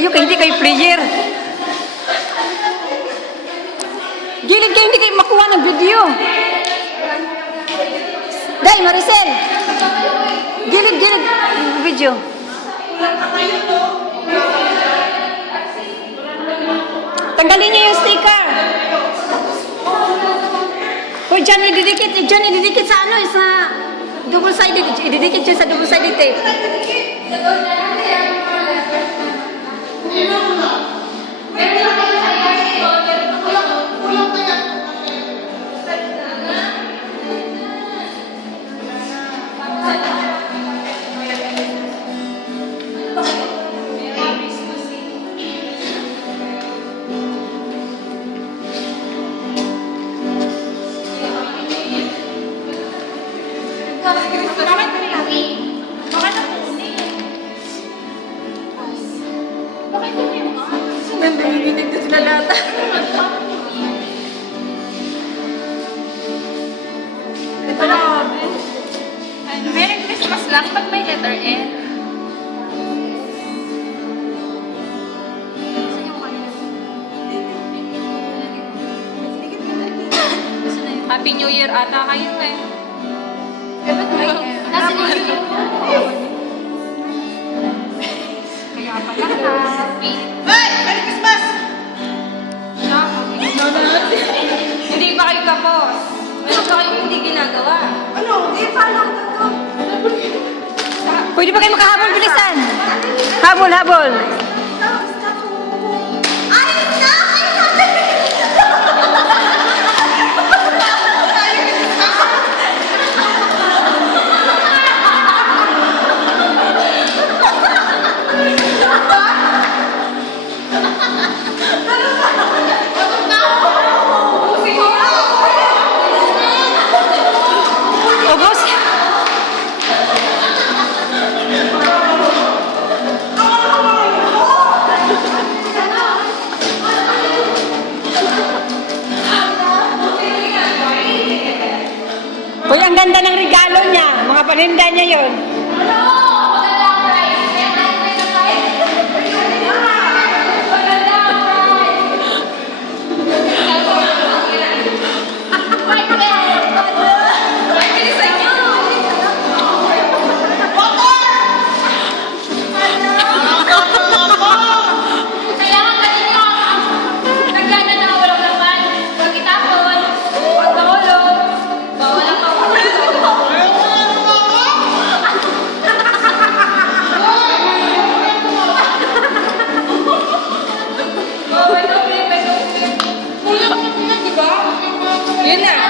kayo kaya hindi kayo player. Gilid kayo, hindi kayo makuha ng video. Day, Maricel. Gilid video. Tanggalin niyo yung sticker. O, dyan ididikit sa ano, sa double-sided. Ididikit yun sa double-sided tape. Nandinig na sila lahat. Ito lang. Merry Christmas lang pag may letter N. Happy New Year ata kayo eh. Eh, ba't may nasa New Year? Kaya pala happy. Hey! Merry Christmas! Hindi ba kayo tapos? Ano ba kayo hindi ginagawa? Ano? Eh, paano ito? Pwede ba kayo makahabol, bilisan? Habol. Ubus. Uy, ang ganda ng regalo niya. Mga paninda niya yun. Yun na.